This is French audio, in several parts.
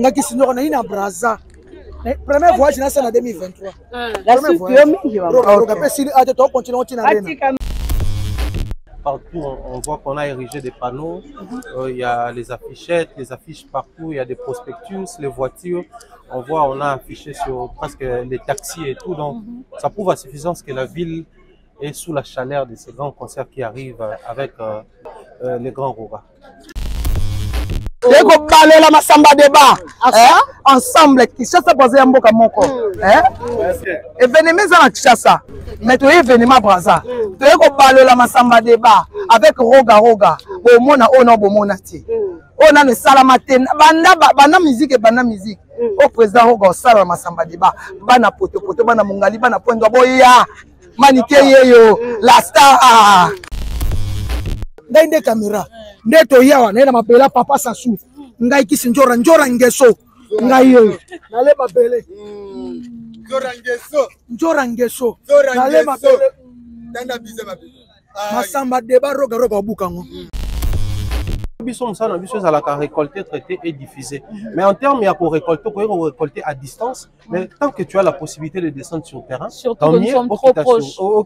ngaki signora na ina Brazza. Premier voyage na ça en 2023. Premier voyage. Partout, on voit qu'on a érigé des panneaux, il y a les affichettes, les affiches partout, il y a des prospectus, les voitures. On voit, on a affiché sur presque les taxis et tout. Donc, ça prouve à suffisance que la ville est sous la chaleur de ces grands concerts qui arrivent avec les grands Roga. Eko balela masamba débat ensemble Kinshasa posé mboka moko événement za na Kinshasa mais to événement Brazza to eko balela masamba débat avec Roga bo mona ona bo mona ti ona ne salama te banda musique au président Roga sala masamba débat bana poto bana mungali bana pondo boya manike yeyo la star Ndende caméra ndeto yawa na mapela papa Sassou ngai kisi njora ngeso ngai yo nale mapele njora ngeso nale mapele tanda bize mapele masamba débat Roga obukango à la récolter, traiter et diffuser. Mais en termes, il y a pour récolter, récolter à distance. Mais tant que tu as la possibilité de descendre sur le terrain, tant mieux,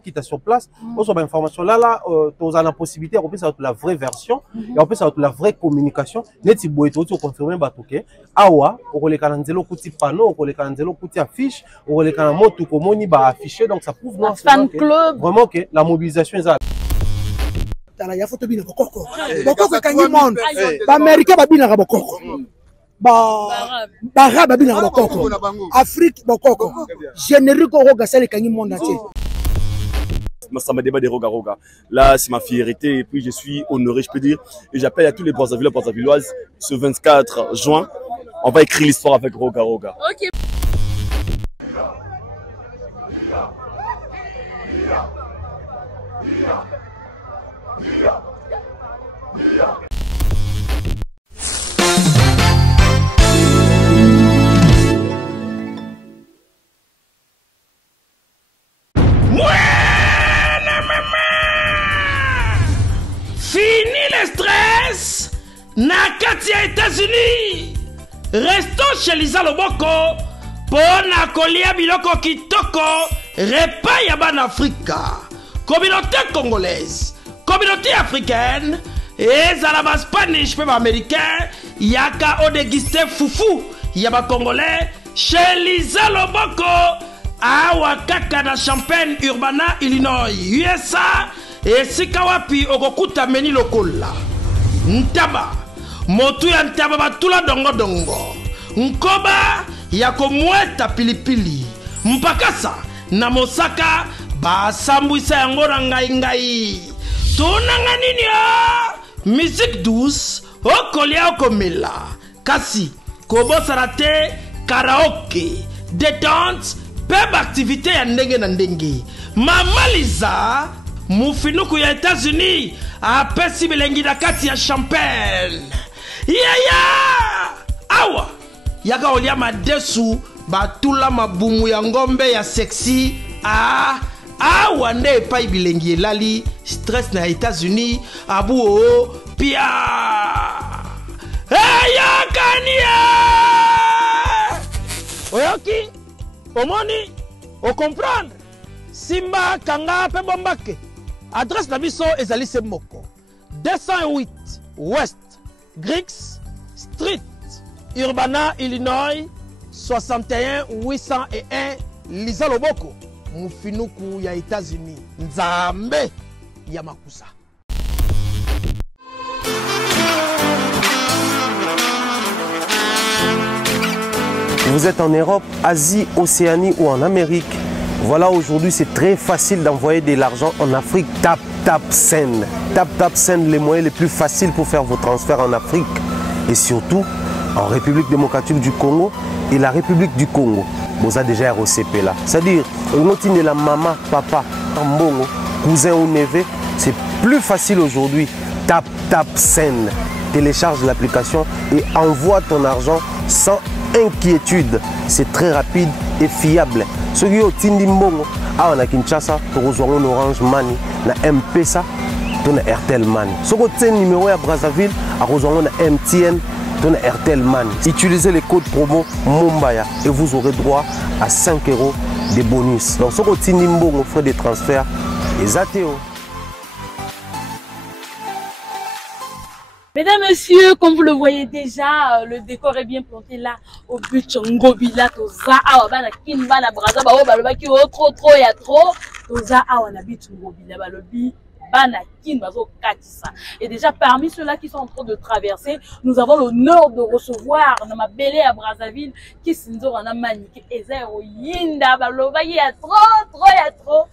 qui est sur place, on a information. Là, tu as la possibilité, on peut savoir la vraie version, et on peut savoir la vraie communication. Neti boeto, tu confirmes batoke. Awa, on les cananzelo petit panneau, on les cananzelo petit affiche, on les cananzelo tout comme on y va afficher. Donc ça prouve vraiment que la mobilisation est là. Ya photo bina bokoko bokoko kangi monde ba américain babina ka bokoko ba arabe babina ka bokoko Afrique bokoko générique Roga sale kangi monde entier. Masamba débat de Roga. Là, c'est ma fierté et puis je suis honoré, je peux dire. Et j'appelle à tous les Brazzavillois et Brazzavilloises ce 24 juin. On va écrire l'histoire avec Roga. Ok. Fini le stress. Nakati ya États-Unis. Restons chez Lisa Loboko. Pona kolia biloko kitoko. Repas ya ban Afrika. Communauté congolaise. Communauté africaine. Et Zalaba Spanish, même américain. Yaka o dégusté foufou. Yaba congolais. Chez Lisa Loboko. Awa kaka na Champaign, Urbana, Illinois, USA. Et Sikawapi okokuta meni lokola. Ntaba. Motu ya ntaba batula dongo. Nkoba yako mweta pilipili. Mpakasa na Mosaka basambwisa yango na ngai. Tunanga nini ya? Musique douce okolia okomela. Kasi kobosana te karaoke, détente, peb activité ya ndenge na ndenge. Mama Liza mufinuku ya États-Unis apesi bilengi na kati ya Champagne. Awa yaka olia madesu batula mabumu ya ngombe ya sexy. Awa nde epai bilengi elali stress na États-Unis abu pia yakania oyoki omoni o comprendre simba kanga pe bombake adresse na biso ezali se moko 208 West Griggs Street Urbana Illinois 61 801 Lisa Loboko mufinuku ya États-Unis nzambe ya makusa. Vous êtes en Europe, Asie, Océanie ou en Amérique. Voilà, aujourd'hui c'est très facile d'envoyer de l'argent en Afrique. Tap Send. Tap Send, les moyens les plus faciles pour faire vos transferts en Afrique. Et surtout en République démocratique du Congo et la République du Congo. Vous avez déjà ROCP là. C'est-à-dire, on la maman, papa, tambongo, cousin ou neveu. C'est plus facile aujourd'hui. Tap Send. Télécharge l'application et envoie ton argent sans inquiétude. C'est très rapide et fiable. Ceux qui ont Tindi Mbongo, on a Kinshasa, on a Orange Money, on a M-Pesa, on a Airtel Money. Ceux qui ont numéro à Brazzaville, on a MTN ton RTL Man. Utilisez le code promo Mumbaya et vous aurez droit à 5 € de bonus. Donc, ce que vous frais de transfert, les ATO. Mesdames, Messieurs, comme vous le voyez déjà, le décor est bien planté là au but Ngobila toza awa bana kin bana braza ba o balobaki o trop il y a trop toza awa na but Ngobila balobi bana kin bazo katisa. Et déjà parmi ceux-là qui sont en train de traverser, nous avons l'honneur de recevoir na mabele à Brazzaville qui sinzo wana maniki ezero yinda balobaki il y a trop.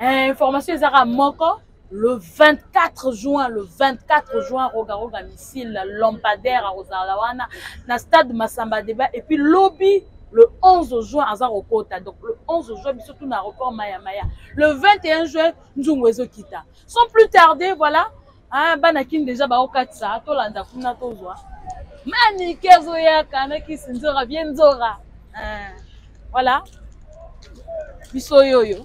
Information ezara moko. Le 24 juin, Roga missile lampadaire à Rosalawana, na stade Massamba Débat, et puis lobby le 11 juin à Zarokota. Donc le 11 juin, surtout dans l'aéroport Maya. Le 21 juin, Nzungwezo Kita. Sans plus tarder, voilà, Banakin déjà Baokatsa, Tolanda Kuna Tozwa. Manikezo ya Kanaki Sinzora, Vienzora. Voilà. Bisoyoyo.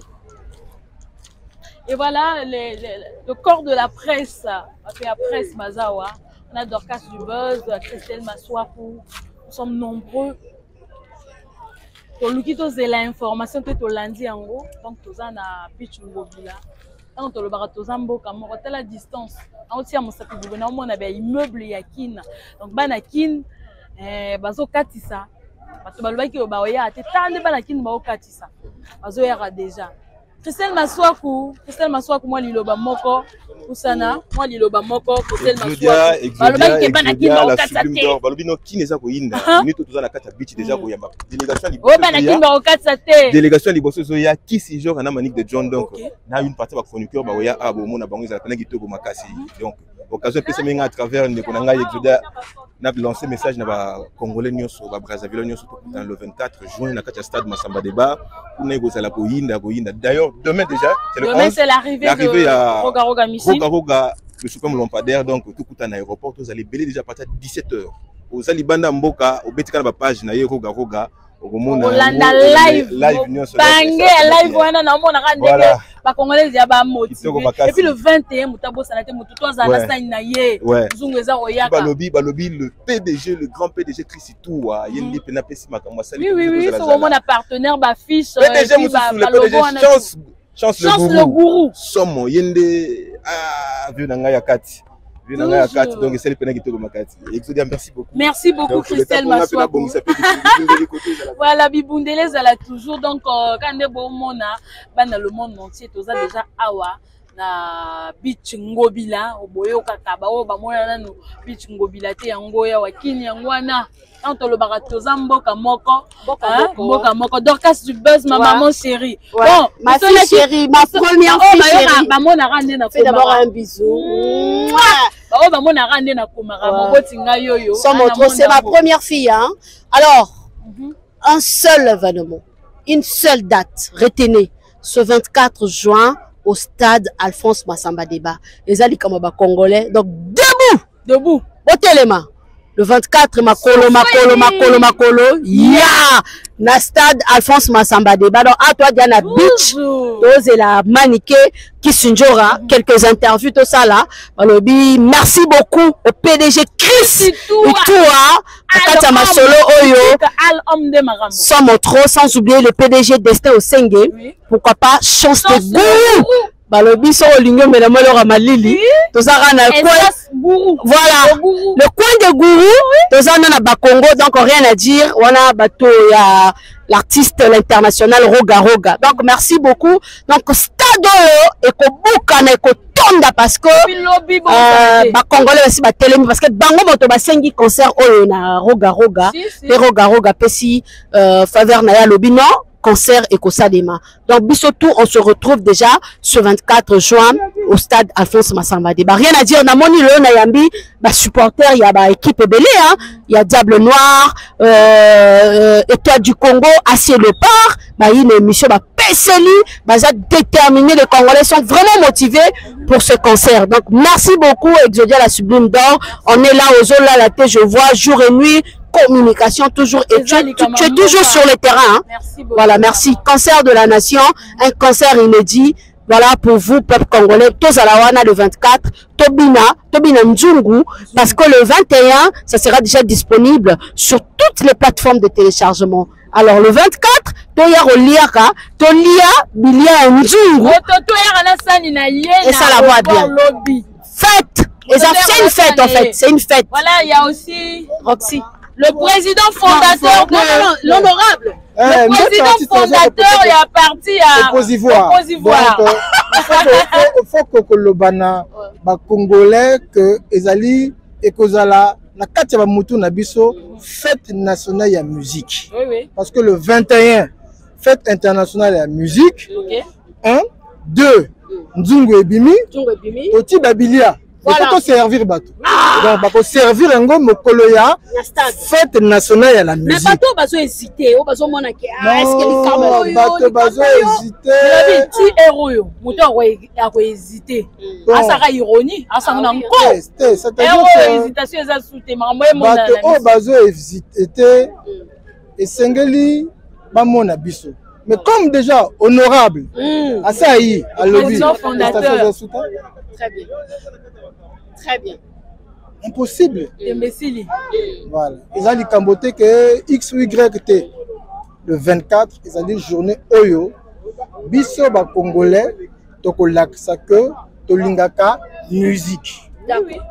Et voilà le corps de la presse, la presse Mazawa. On a Dorcas du Buzz, Christelle Maswaku, nous sommes nombreux. Pour nous qui c'est l'information que tu l'as dit en gros, donc tu as na pitch Ngobila. Donc tu le baratozambo comme on est la distance. On tient mon sapi boubena, on a des immeubles yakina. Donc banakin, bazo katisa. Parce que balobaki obaoya, te tande banakin bao katisa. Bazo yara déjà. Christelle Maswaku, moi liloba moko, Usana, moi liloba moko, Christelle Maswaku. Balobi ke bana kimba okatsate. Balobi no kineza ko yinda. Ni to tozana kata beach déjà ko yamba. Délégation liboso. Oh bana kimba okatsate. Délégation liboso zo ya kisi genre na manique de John donc. Na une partie ba fournisseur ba ya abo mona bango za pena kitoko makasi. Donc occasion pesa menga à travers ndeko na ngai Exodia n'a lancé message na ba congolais nyonso ba Brazzaville nyonso dans le 24 juin na kata stade Massamba Débat pour négocier ko yinda. D'ailleurs demain déjà c'est le 11. Demain c'est l'arrivée de Roga Missile. Roga le super lampadaire donc tout coûte en aéroport vous allez belé déjà à partir de 17h. Aux Alibanda Mboka au betika na page na Roga Olanda live live wana na mona kandenge ba congolais ya ba motivé et puis le 21 mutabo sanate mututo zana sign na ye zungweza oyaka balobi le PDG le grand PDG Chrisitoua yendi pena pesi makamwa sali oui so mona partenaire ba fiche PDG chance le gourou somo yende vu na ngaya kati donc c'est le pénal qui te remarque. Exodia, merci beaucoup. Merci beaucoup donc, Christelle Maswaku. Voilà, Bibundelez elle a toujours donc quand on est bon mona, dans le monde entier, tout ça déjà awa na beach Ngobila, oboyo kakaba o ba mona nanu beach Ngobila te yangoya wakini yangwana. Quand on le baratoza mboka moko, mboka moko. Dorcas du Buzz, ma maman chérie. Ouais. Bon, ma fille chérie, ma première fille chérie. Maman a ramené na fais d'abord un bisou. C'est ma première fille. Hein? Alors, un seul événement, une seule date, retenez, ce 24 juin au stade Alphonse Massamba Débat. Les Ali Kamaba Congolais, donc debout, Botelema. Le 24, makolo, ya! Na stade Alphonse Massamba Débat. Donc, à toi, Diana Beach, c'est la maniquée qui s'injora, quelques interviews, tout ça là. Merci beaucoup au PDG Chris Itoua, Katia Masolo Oyo, Somo trop, sans oublier le PDG Destin Osenge. Pourquoi pas, chance de goût! Balobi so olingo mais la malheur à Malili to ça na voilà le coin de Gourou to ça na Bakongo donc rien à dire on a bateau ya l'artiste l'international Roga donc merci beaucoup donc stade et ko buka na ko tonda parce que ba congolais aussi ba telemi parce que bango moto ba sengi concert oyo na Roga et Roga pesi faveur na ya lobi non concert et Kosadema. Donc, Bissotou, on se retrouve déjà ce 24 juin au stade Alphonse Massamba Débat. Rien à dire, on a moni le Nayambi, bah, supporter, il y a bah, équipe belée, hein. Il y a Diable Noir, Étoile du Congo, Acier Lepard, bah, il y a une émission, bah, PSLI, bah, ça déterminé, les Congolais sont vraiment motivés pour ce concert. Donc, merci beaucoup, Exodia la Sublime d'Or. On est là aux zones, là, la tête, je vois, jour et nuit, communication toujours et tu es toujours sur le terrain hein? Merci beaucoup. Voilà, merci. Concert de la nation, un concert inédit. Voilà pour vous, peuple congolais. Tozalawana le 24, Tobina Nzungu, parce que le 21, ça sera déjà disponible sur toutes les plateformes de téléchargement. Alors le 24, Toya Oliaka, Tolia Bilia Nzungu. Et ça la voit bien. Fête! Et ça, c'est une fête en fait, c'est une fête. Voilà, il y a aussi Roxy. Le président fondateur, l'honorable. Le président fondateur est parti à Opposivoire. Donc, il faut que le bana, Congolais, que Ezali et Kozala, la Katia Moutou Nabiso, fête nationale de musique. Oui, oui. Parce que le 21, fête internationale de la musique. Okay. 1, 2, Nzungu Ebimi, Oti Babilia. Il faut servir bateau. Donc, il faut servir un gars mokoloya fête nationale à la musique. Mais bateau bazo hésiter, o bazo mona ke est-ce que les caméras bateau bazo hésiter. Le petit héros yo, moto a hésiter. Ah ça a ironie, ah ça n'a encore. Héros hésitation ça soute mambo e mona. Bateau bazo hésiter et sengeli ba mona biso. Mais comme déjà honorable, à ça y à lobby. Très bien. Très bien. Impossible. Imbécile. Voilà. Ils ont dit camboté que X ou Y T. Le 24, ils ont dit journée Oyo. Biso ba Congolais, toko laksa que tolingaka musique. D'accord.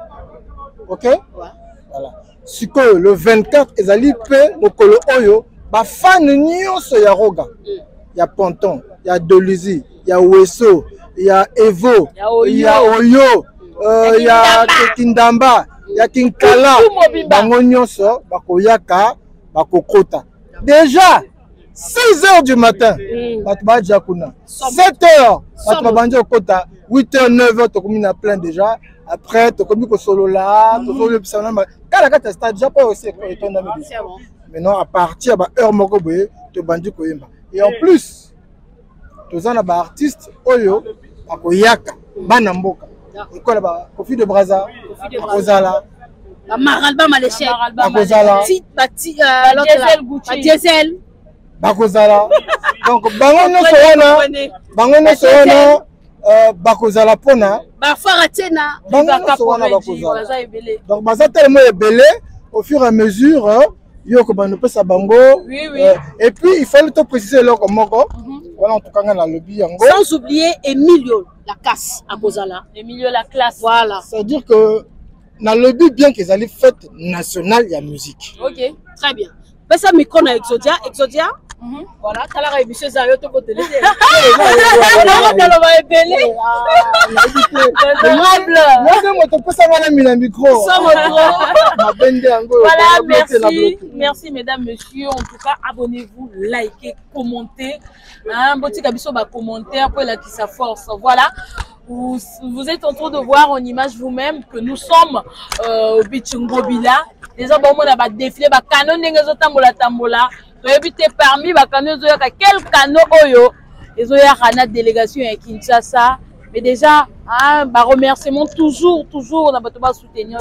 Ok? Voilà. Si que le 24, ils ont dit pe mokolo Oyo, ba fan nyonso ya Roga. Il y a Ponton, il y a Doluzi, il y a Weso, il y a Evo, il y a Oyo. Il y a Kindamba, il y a Kinkala, bango nyonso bakoyaka bakokota. Déjà 6h du matin, batba jakuna. 7h, batba banjo kota. 8h, 9h, tokomi na plein déjà. Après, tokomi ko solo là, tokomi le pisana. Kala kata stade déjà pas aussi étonné. Maintenant à partir de heure moko boye, to bandi koyemba. Et en plus, tozana ba artiste oyo bakoyaka bana mboka. École ba Kofi de Braza, Kozala, Maralba Maléchek, Kozala, Diesel, Bakozala. Donc bangono sowana, Bakozala pona, Bafaratena, bangono sowana Bakozala. Donc baza tellement belé au fur et à mesure. Yoko banope sa bango. Et puis il fallait te préciser là comme moko. Voilà en tout cas dans le lobby. Sans oublier Emilio la casse à Bozala. Emilio la classe. Voilà. C'est-à-dire que dans le lobby bien qu'ils allaient fête nationale il y a musique. Ok. Très bien. Mais ça micro na Exodia. Voilà. T'as la émission Zayo to ko télé. Voilà, merci mesdames, messieurs. En tout cas, abonnez-vous, likez, commentez. Un petit cabisso va commenter pour la qui sa force. Voilà. Vous êtes en train de voir en image vous-même que nous sommes au Bichungobila. Déjà, bon, on a défilé, canon n'engezotambola tambola. Parmi quel canot oyo ils ont une délégation à Kinshasa, mais déjà remerciement toujours on a pas soutenir.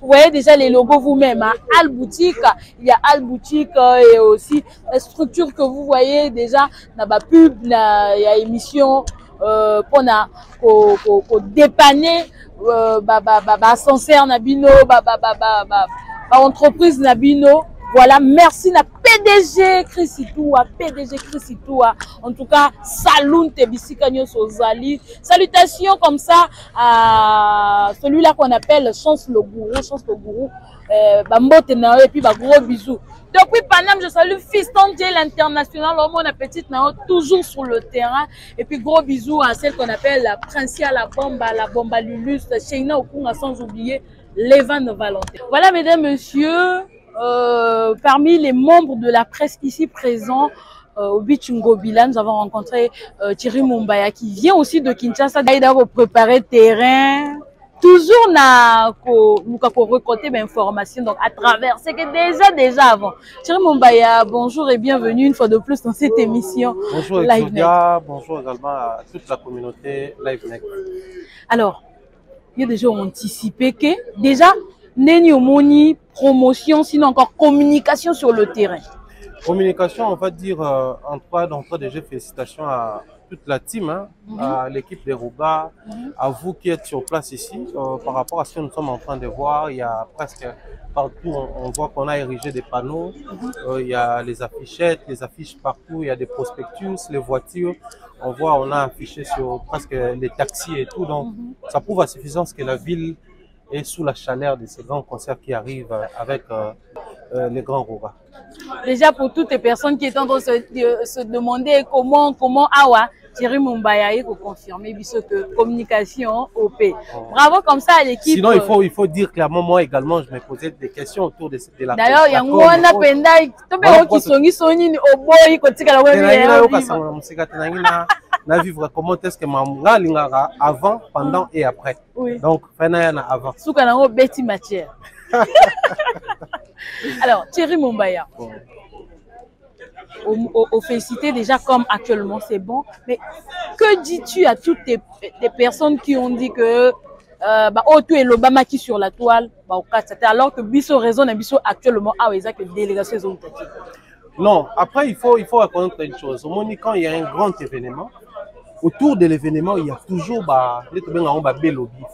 Vous voyez déjà les logos vous-même, Al Boutique, il y a Al Boutique et aussi la structure que vous voyez déjà dans la pub, il y a émission pour dépanner ascenseur nabino entreprise nabino. Voilà, merci na PDG Chrisitoua, en tout cas, salut Tebisika Nyoso Zali. Salutations comme ça à celui-là qu'on appelle Chance le Gourou, Bambote Nao et puis gros bisous. Depuis Paname, je salue Fiston J l'international, au monde petite Nao, toujours sur le terrain. Et puis gros bisous à celle qu'on appelle la Princia, la Bomba Lulus, Sheina Okunga, sans oublier Levan Valentin. Voilà, mesdames, messieurs. Parmi les membres de la presse ici présents au Bichungobila, nous avons rencontré Thierry Mumbaya qui vient aussi de Kinshasa. Il a préparé terrain. Toujours na ko récolter des informations donc à travers c'est que déjà avant. Thierry Mumbaya, bonjour et bienvenue une fois de plus dans cette émission. Bonjour Exodia, bonjour également à toute la communauté LiveNet. Alors, il y a déjà anticipé que déjà Neni Omoni, promotion, sinon encore communication sur le terrain. Communication, on va dire, en trois déjà félicitations à toute la team, hein, à l'équipe des Roga, à vous qui êtes sur place ici. Par rapport à ce que nous sommes en train de voir, il y a presque partout, on voit qu'on a érigé des panneaux, il y a les affichettes, les affiches partout, il y a des prospectus, les voitures. On voit, on a affiché sur presque les taxis et tout. Donc, ça prouve à suffisance que la ville est sous la chaleur de ces grands concerts qui arrivent avec les grands Roga. Déjà, pour toutes les personnes qui étaient en train de se demander comment Awa, Thierry Mumbaya, il faut confirmer que communication OP. Bravo comme ça à l'équipe. Sinon, il faut dire clairement, moi également, je me posais des questions autour de la. D'ailleurs, il y a un appel qui na vivre comment est-ce que maman lingara avant, pendant et après. Oui. Donc, avant. Soukanango Betty matière. Alors, Thierry Mumbaya. Aux féliciter déjà comme actuellement c'est bon, mais que dis-tu à toutes les personnes qui ont dit que tout est l'Obama qui sur la toile, alors que Bisso raisonne et Bisso actuellement a que délégation. Non, après il faut reconnaître une chose. Au moins quand il y a un grand événement, autour de l'événement, il y a toujours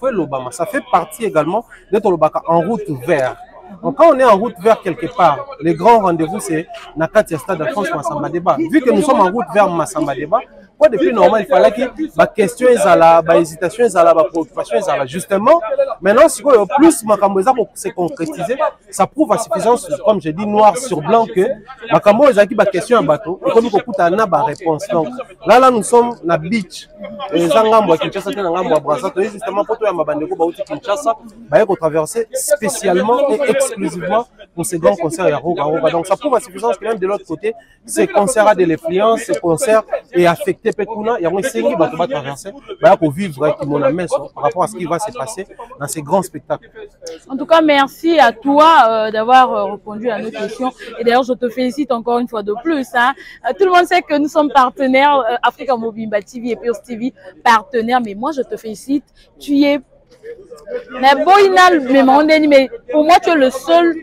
l'Obama. Ça fait partie également d'être en route vers. Donc, quand on est en route vers quelque part, les grands rendez-vous, c'est Nakatia Stade Alphonse Massamba Débat. Vu que nous sommes en route vers Massamba Débat, quoi depuis normal, il fallait que la question est à la hésitation, est à la préoccupation, est à la justement. Maintenant, si plus Makamboza pour se concrétiser, ça prouve à suffisance, comme j'ai dit, noir sur blanc, que Makamboza qui a question à bateau, et comme il y a une réponse. Donc là, nous sommes na beach. Les Angambo à Kinshasa, les Angambo à Brazza, justement pour toi, Mabandeko, Baouti Kinshasa, il faut traverser spécialement et exclusivement pour ces grands concerts à Roga. Donc ça prouve à suffisance que même de l'autre côté, ces concerts a de l'influence, ces concerts est affecté. Il y a un signe qui va traverser pour vivre par rapport à ce qui va se passer dans ces grands spectacles. En tout cas, merci à toi d'avoir répondu à nos questions. Et d'ailleurs, je te félicite encore une fois de plus. Hein. Tout le monde sait que nous sommes partenaires, Africa Mobimba TV et Pulse TV, partenaires. Mais moi, je te félicite. Tu es... Mais pour moi, tu es le seul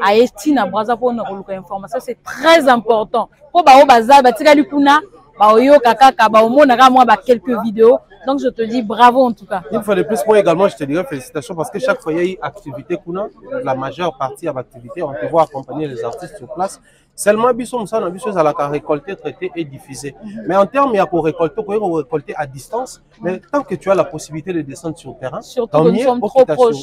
à Estine à Brazza pour une information, c'est très important. Pour quelques vidéos. Donc je te dis bravo en tout cas. Une fois de plus, moi également, je te dirais félicitations parce que chaque fois il y a eu activité, la majeure partie de l'activité, on peut voir accompagner les artistes sur place. Seulement, Bisson, ça, à la récolter, traiter et diffuser. Mais en termes, il y a pour récolter à distance. Mais tant que tu as la possibilité de descendre sur le terrain, tant mieux,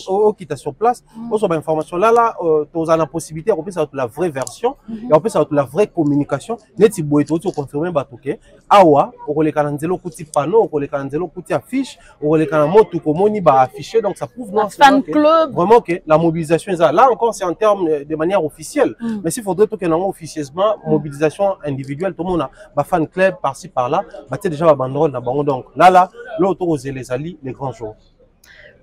au qui t'a sur place, on a l'information. Là, tu as la possibilité, on peut savoir la vraie version, et on peut savoir la vraie communication. Neti boeto, tu confirmes, batuke. Awa, on les cananzelo kuti panneau, on les cananzelo kuti affiche, on les cananzelo tout comme on y va afficher. Donc ça prouve fan club. Vraiment que la mobilisation est là. Là encore, c'est en termes de manière officielle. Mais s'il faudrait que nous officieusement mobilisation individuelle, tout le monde a fan club par-ci par-là, déjà la banderole donc là l'autre aux les alliés les grands jours.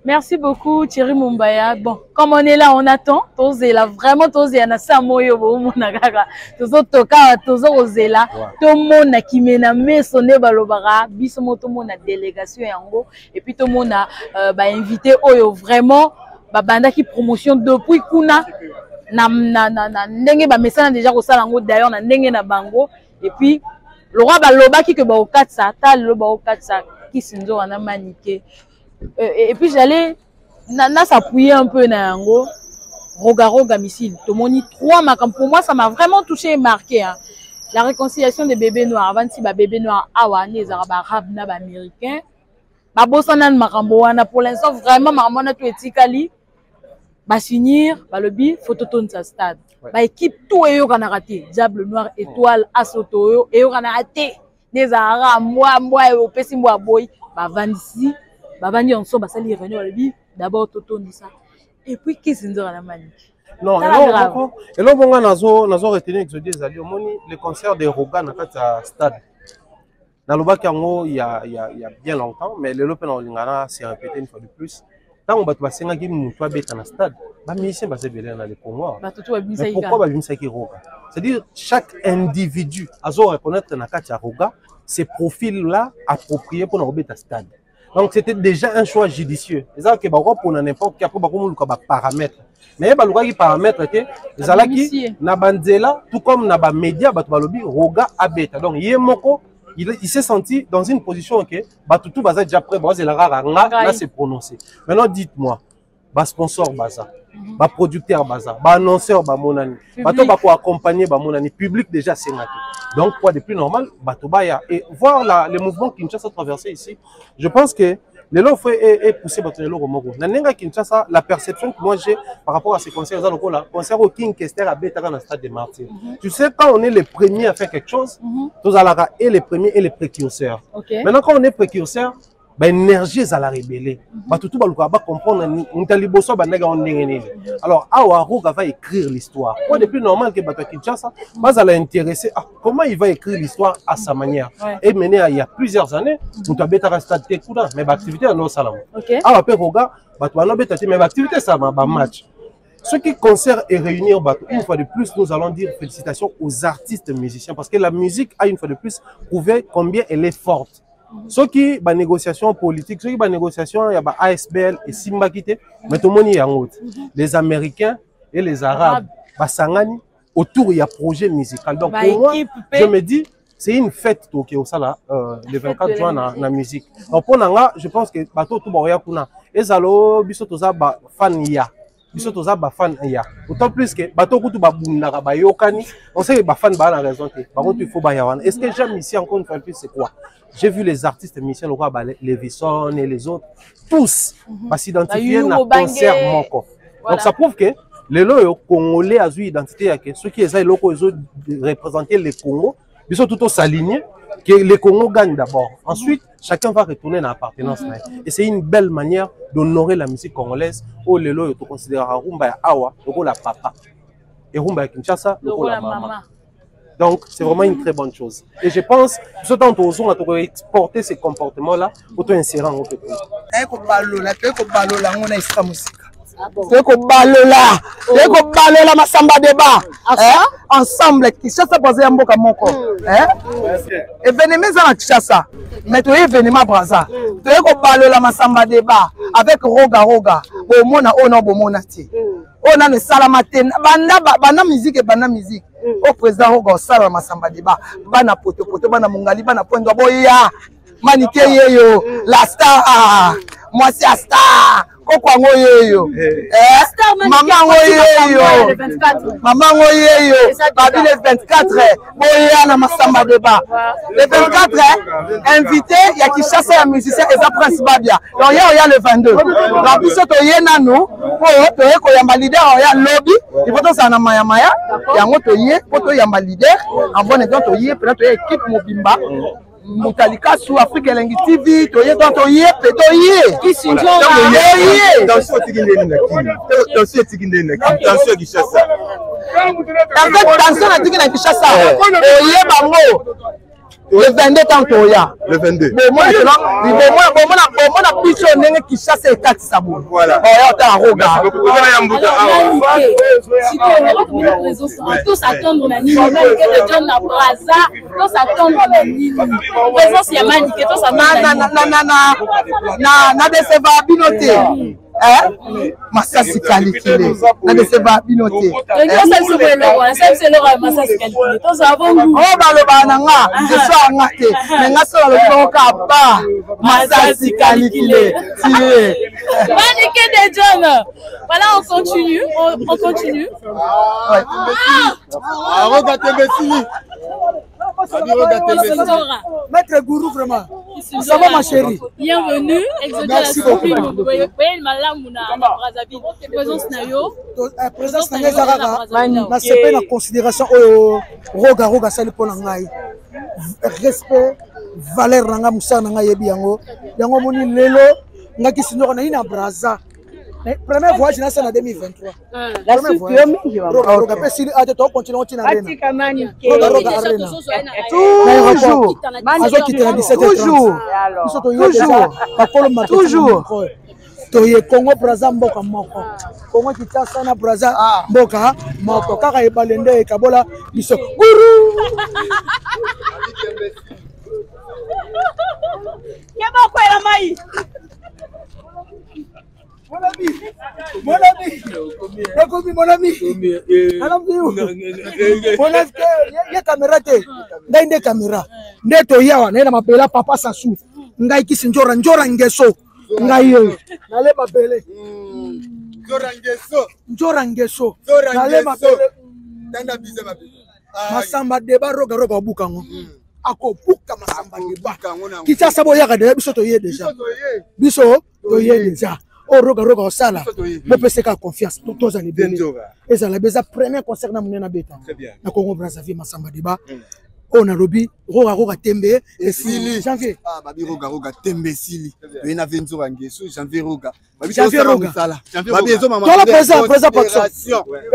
Merci beaucoup Thierry Mumbaya. Bon, comme on est là, on attend. Tozé là, vraiment Tozé na samoyo bo monaka. Tozo toka, tozo ozela. Tout le monde qui mena mesone balobara, biso moto mona délégation yango et puis tout le monde a invité oyo vraiment banda qui promotion depuis kuna na ndenge ba message déjà ko sala ngo d'ailleurs na ndenge na bango et puis le roi baloba ki ke ba okatsa ta le ba okatsa qui sinzo wana maniqué et puis j'allais na s'appuyer un peu na yango roga missile to moni 3 makam pour moi ça m'a vraiment touché et marqué hein. La réconciliation des bébés noirs avant si ba bébé noir awa les arabes na ba américains ba bosana makambo wana pour l'instant vraiment mamona to etikali ba finir ba lebi photo ton sa stade ba équipe tout et yo kana raté Diable Noir étoile asoto et yo kana raté des arabes moi au pesi moi boy ba vandisi ba vandi on so ba sali réunion lebi d'abord toto ndisa et puis qu'est-ce que na mani non et là bonga nazo retenir exodé zali omoni le concert de Roga na kata stade na lobaki yango il y a bien longtemps mais le lope na olingana s'est répété une fois de plus. Tant on va te passer un game où tu habites dans le stade, bah mais ici, bah c'est bien dans les Congo. Mais pourquoi bah bimsa qui Roga? C'est-à-dire chaque individu a besoin reconnaître na katia Roga ces profils-là appropriés pour nous habiter stade. Donc c'était déjà un choix judicieux. C'est ça que bah pour n'importe qui après bah comme le paramètre. mais balukaki paramètre que ezalaki na banzela tout comme na ba média bato balobi Roga abeta donc yemoko il s'est senti dans une position que Batutu baza déjà prêt là c'est prononcé. Maintenant dites-moi ba sponsor baza ba producteur baza ba annonceur ba monani bato ba ko accompagner ba monani public déjà c'est ngaki. Donc quoi de plus normal bato baya et voir les mouvements Kinshasa traverser ici, je pense que le lot est poussé par le lot Romoro. Nanenga Kinshasa, la perception que moi j'ai par rapport à ces concerts, là, concert au King Kester à Betara dans le stade des Martyrs. Tu sais, quand on est les premiers à faire quelque chose, tous à la et les premiers et les précurseurs. Maintenant, quand on est précurseur, l'énergie est à la rébellion. Tout va comprendre. Alors, Awa Roga va écrire l'histoire. Quoi de plus normal que Bato Kinshasa, va l'intéresser. Comment il va écrire l'histoire à sa manière. Et mener il y a plusieurs années, nous avons stade Tekouda, mais l'activité à nos salons. Awa Roga, Bato mais l'activité ça va match. Ce qui concerne et réunir Bato, une fois de plus, nous allons dire félicitations aux artistes musiciens parce que la musique a une fois de plus prouvé combien elle est forte. Ce qui est négociation politique, ce qui est négociation, il y a ASBL et Simba Kite, mais tout le monde est en route. Les Américains et les Arabes, Basangani, autour il y a projet musical. Donc pour moi, je me dis, c'est une fête au Sala, le 24 juin dans la musique. Donc pour nous, je pense que Bato tout boya kuna. Ezalo biso toza ba fan ya. Biso toza ba fan ya. Autant plus que Bato kutu ba bunaka ba yokani, on sait que ba fan ba na raison que. Par contre il faut ba yawana. Est-ce que j'aime ici encore une fois plus c'est quoi? J'ai vu les artistes musiciens, les Visson et les autres, tous s'identifier dans le concert Moko. Donc ça prouve que les loyaux congolais ont une identité, ceux qui ont représenté le Congo, ils sont tous s'aligner, que le Congo gagne d'abord. Ensuite, chacun va retourner dans l'appartenance. Et c'est une belle manière d'honorer la musique congolaise où les loyaux considèrent Rumba Awa, la papa, et Rumba Kinshasa, la maman. Donc, c'est vraiment une très bonne chose. Et je pense que ce temps où on doit exporter ces comportements-là, pour tout insérer en autre pays. Ensemble, Kinshasa posé un mboka moko. Événement à Kinshasa, mais tu es événement Braza. Tu es la masamba débat avec Roga Roga. Bomona ono bomona ti. On a le salamate. Bana musique et bana musique. Au président Roga Sala masamba débat. Bana poto poto bana mungali bana pondo boya. Manike yeyo la star. Moi c'est la star. Maman Babi le 24 Boya na masamba débat. Le 24 invité il y a qui chasse les musiciens et ça prince Babia. Donc il y a le 22. La biso to yena nous pour to ko yamba leader il y a lobby il faut to ça na maya maya ya ngoto yé pour to yamba leader en bon exemple to yé peut-être équipe Mobimba Mutalika sous Afrique Elengi TV, toye dans toye, petoye. Qui s'injure toye. Dans ce Kinshasa. Dans ce Kinshasa. Oye bango. Le 22 ans toya. Le 22. Bon moi na picho nenge Kinshasa et 4 sabou. Voilà. Oh ta Roga. Tous attendre na nini, que John na Braza, tous attendre na nini. Présence ya manique, tous attendre na déceva binoté. Masasi calculé. Na déceva binoté. C'est le Masasi calculé. Tous avons oh baloba nanga, je suis ngate. Mais nga so le ka ba. Masasi calculé. Manique de John. Voilà, on continue. On continue. Maître Gourou, vraiment. Ça va, ma chérie? Bienvenue. Merci beaucoup. Présence na Zaraga. Na CP na considération Roga Roga sali pour ngai. Respect, valeur nanga musa nanga yebi yango. Yango moni lelo ngaki sinoko na ina Braza. Premier voyage na ça en 2023. La suite Roga pesili ate to continuer tina arena. Roga arena. Toujours. Azo quitter la 17 Toujours. Toye Congo Braza mboka moko. Congo Kinshasa na Braza mboka moko. Kaka ebalende ekabola biso. Guru. Yaba kwa la mai. Mon ami. Mon ami. Il y a caméra. Il y a caméra. Neto yawa. Il y a ma papa Sassou. Ngai kisi njora ngeso. Ngai yo. Nale mabele. Njora ngeso. Nale mabele. Tanda bize mabele. Masamba deba roga roga bukango. Ako buka masamba deba. Kita sabo yaka de biso to ye déjà. Biso to ye déjà. Oh roga roga osala. Mo pese ka confiance. Tous les bien. Et ça la beza premier concert na munena beta. Très bien. Na Congo Brazzaville masamba deba. On a robi roga roga tembe et sili janvier. Ah babi roga roga tembe sili. Il na venzo rangeso janvier roga. Janvier roga. Babi ezo mama. Toi la présent pas comme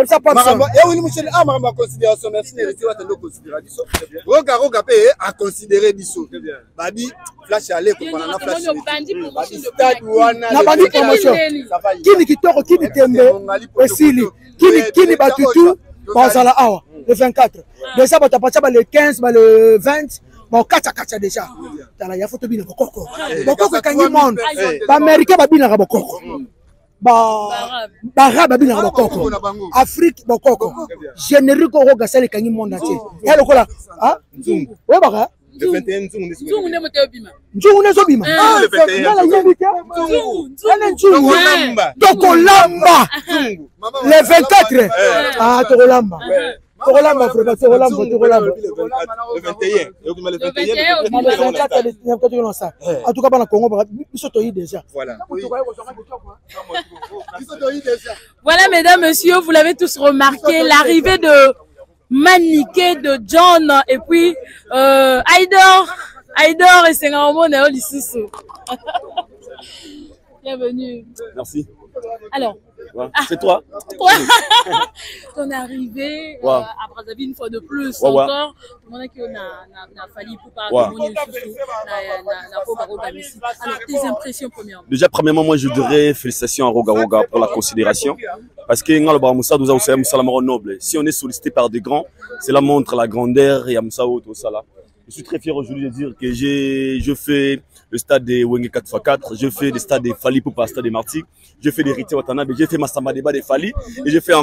ça pas ça. Et oui monsieur ah ma considération merci ne retirer ta considération. Roga roga pe à considérer biso. Babi flash aller ko na flash. Na bandi promotion. Kini kitoko kini tembe et sili. Kini batutu bazala awa le 24. Déjà ba tapacha ba le 15 ba le 20 ba kacha déjà. Tala ya photo bina bokoko. Bokoko kangi monde. Ba américain ba bina bokoko. Ba arabe bina bokoko. Afrique bokoko. Générique roga sale kangi monde entier. Ya lokola ah nzungu. We baka le 21 nzungu ne mote obima. Nzungu ne zobima. Le 21 nzungu. Tokolamba. Le 24. Ah tokolamba. Tokolamba frère, tokolamba. Le 21. Le 24 en tout cas dans Congo biso to yi déjà. Voilà. Voilà mesdames, messieurs, vous l'avez tous remarqué, l'arrivée de Maniké, de John et puis Aïdor et Sengamon et Olissousou. Bienvenue. Merci. Alors, c'est toi. Ton arrivée à Brazzaville une fois de plus encore. On a fallu pour parler Alors, tes impressions premièrement. Déjà, premièrement, moi je dirais félicitations à Roga Roga pour la considération. Parce que noble. Si on est sollicité par des grands, cela montre la grandeur et Amoussa tout ça là. Je suis très fier aujourd'hui de dire que je fais le stade de Wenge 4x4, je fais le stade de Fali pour le stade de Martigues, je fais des Rité Watanabe, j'ai fait Massamba Deba de Fali et je ferai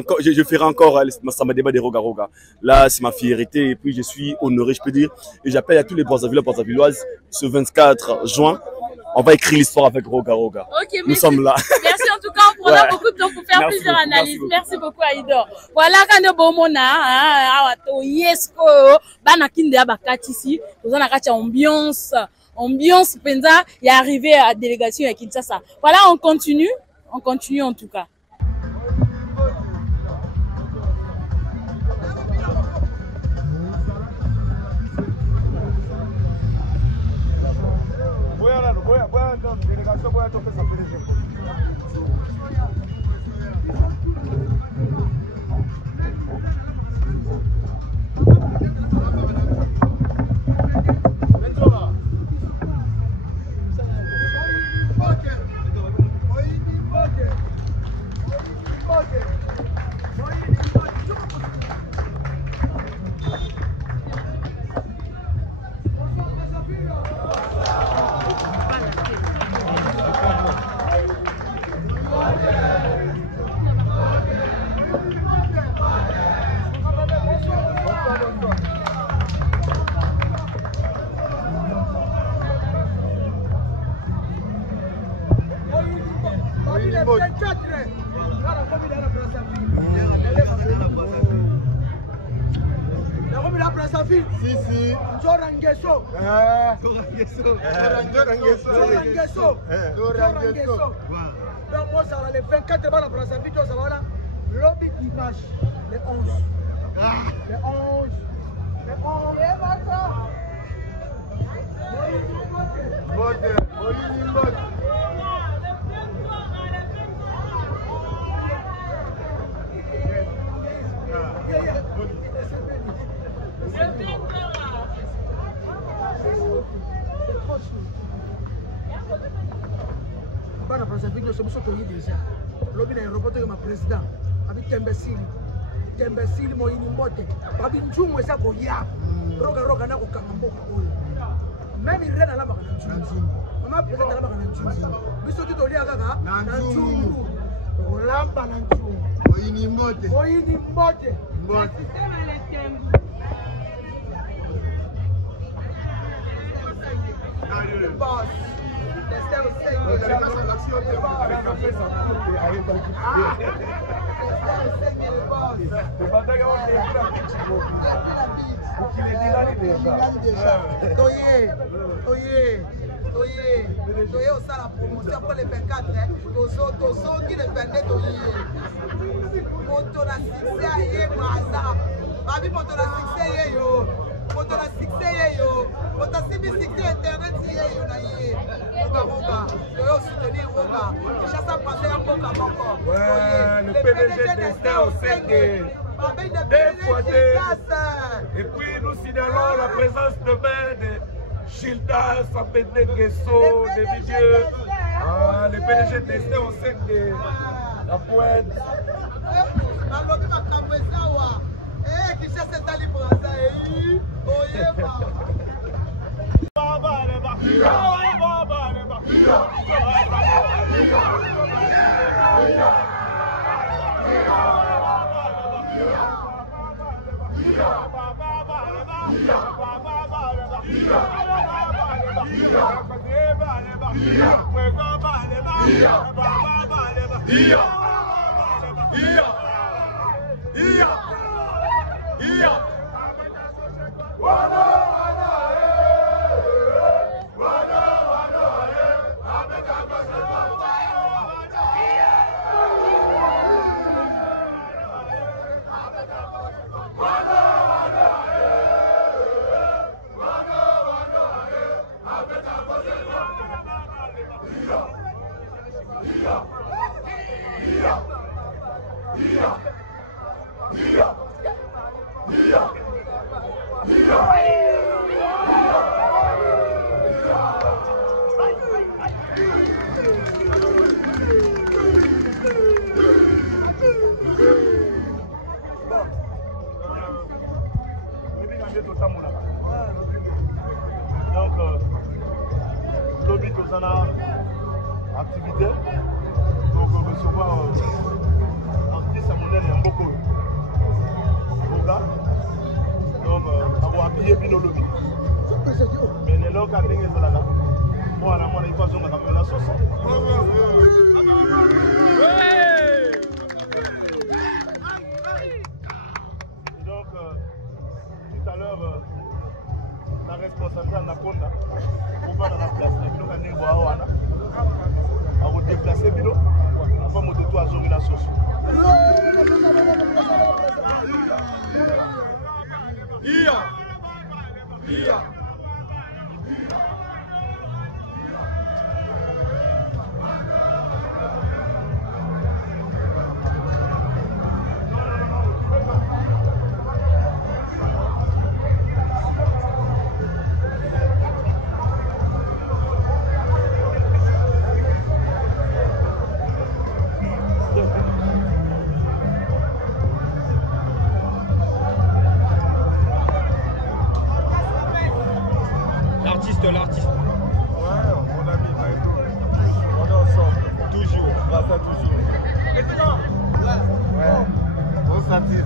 encore Massamba Deba de Roga Roga. Là, c'est ma fierté et puis je suis honoré, je peux dire. Et j'appelle à tous les Brazzavillois et Brazzavilloises ce 24 juin. On va écrire l'histoire avec Roga Roga. Okay, nous sommes là. Merci en tout cas, on prendra beaucoup de temps pour faire plusieurs analyses. Merci beaucoup Aïdor. Voilà quand on bomona, yesko, bana kinde abakati ici, nous avons une ambiance penza, il est arrivé à la délégation à Kinshasa. Voilà, on continue en tout cas. Les 24 balles à Brazzaville, ça va là. Lobby Dimanche, les 11. Les 11. Les 11. Bana Brazzaville, je suis déjà. Lobby d'aéroport de ma président. Avec Tembesili. Tembesili, moi, il m'imbote. Babi Njungu, et ça, Goya. Roga, Roga, Nako, Kamambo. Même il rêve à la Bagan. Mama peut-être la bana nchungu. Biso tu tolia kaka na nchungu. Olamba na nchungu. Oyini mbote. Oyini mbote. Mbote. Boss. Toye au la promotion pour les 24, tozo qui les 22 toye. Moto na succès ye maza. Babi moto na succès yo. Moto na succès yo. Moto sibi succès internet yo na ye. Roga. Toye soutenir Roga. Chassa passer un peu comme encore. Ouais, le PDG d'Esther au 5D. Des fois et puis nous signalons la présence demain de Gildas, Abedne Guesso, des milieux. Ah, le PDG d'Esther au 5D. La pointe. Donc, lobby de Zana activité. Donc, recevoir artiste à mon aile beaucoup. Donc, avoir habillé bien le lobby. Mais les locaux à l'ingé de la là. Moi, la moi, il faut que je me ramène la sauce. Et donc, tout à l'heure, la responsabilité de la Conda, pour voir dans la place, il y a vous déplacer Bilo, avant de tout à zone la sauce. L'artiste. Ouais, mon ami, on est ensemble. Toujours, grâce à toujours. Président. Ouais. On s'attire.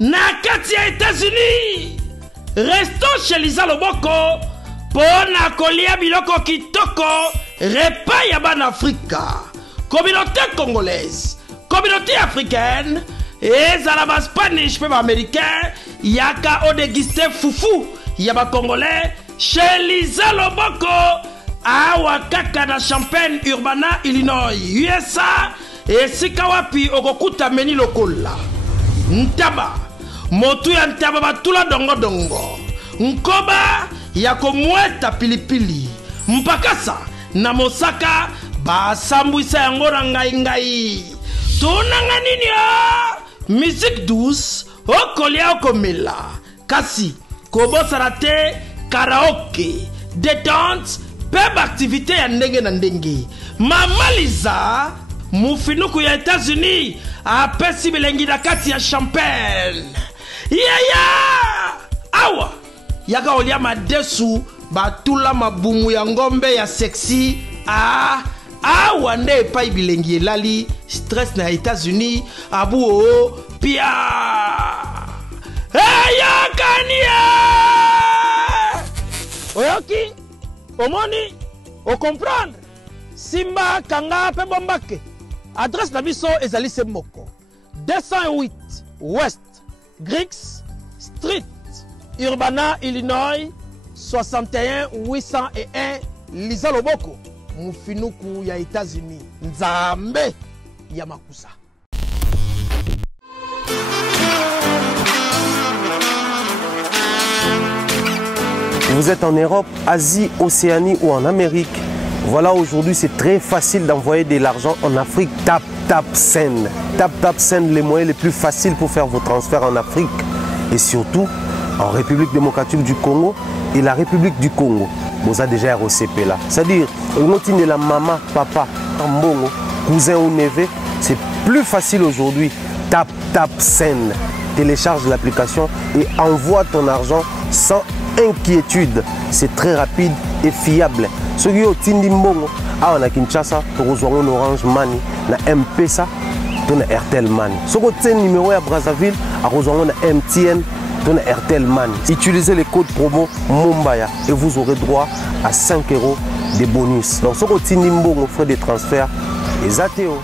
Nakati ya États-Unis. Restons chez Lisa Loboko pona kolia biloko kitoko repas ya ban Afrika. Communauté congolaise, communauté africaine, ezala ba Spanish pe ba américain yaka o déguster fufu ya ba congolais chez Lisa Loboko awa kaka na Champaign Urbana Illinois USA esika wapi okokuta meni lokola ntaba motu ya ntaba batula dongo dongo nkoba ya komweta pilipili mpakasa na mosaka basambwisa yango na ngai tunanga nini musique douce okolia okomela kasi kobosana te karaoke détente peba activité ya ndenge na ndenge Mama Liza mufinuku ya États-Unis apesi bilengi na kati ya champagne awa yaka olia madesu batula mabumu ya ngombe ya sexy awa nde epai bilengi elali stress na États-Unis abu pia yakania oyoki omoni o comprendre Simba Kanga pe Bombake. Adresse na biso ezali se moko 208 West Griggs Street, Urbana, Illinois 61 801 Liza Loboko, mufinuku ya États-Unis. Nzambe ya makusa. Vous êtes en Europe, Asie, Océanie ou en Amérique. Voilà, aujourd'hui, c'est très facile d'envoyer de l'argent en Afrique. Tap Send. Tap Send, les moyens les plus faciles pour faire vos transferts en Afrique. Et surtout, en République démocratique du Congo et la République du Congo. Vous avez déjà ROCP là. C'est-à-dire, on la maman, papa, mbongo, cousin ou neveu. C'est plus facile aujourd'hui. Tap Send. Télécharge l'application et envoie ton argent sans inquiétude. C'est très rapide et fiable. Ceux qui ont Tindi Mbongo, on a Kinshasa, on a Orange Money, on a M-Pesa, on a Airtel Money. Ceux qui ont numéro à Brazzaville, on a MTN, on a Airtel Money. Utilisez le code promo Mumbaya et vous aurez droit à 5 € de bonus. Donc ceux qui ont Tindi Mbongo, frais de transfert, les ATO.